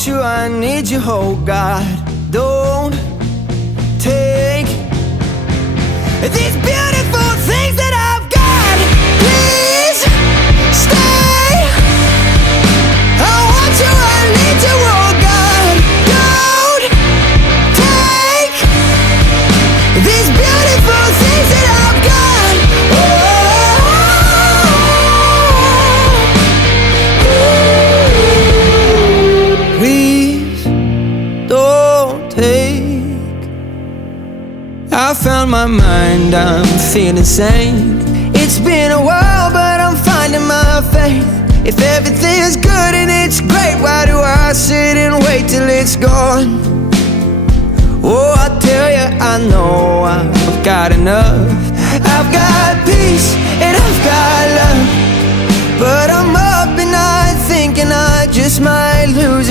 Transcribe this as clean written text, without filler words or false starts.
want you, I need you, oh God. Don't take these beautiful things that I've got. Please stay. I want you, I need you, oh God. Don't take these beautiful things that I've got. Please don't take. I found my mind, I'm feeling sane. It's been a while, but I'm finding my faith. If everything's good and it's great, why do I sit and wait till it's gone? Oh, I tell you, I know I've got enough. I've got peace and I've got love, but I'm up at night thinking I just might lose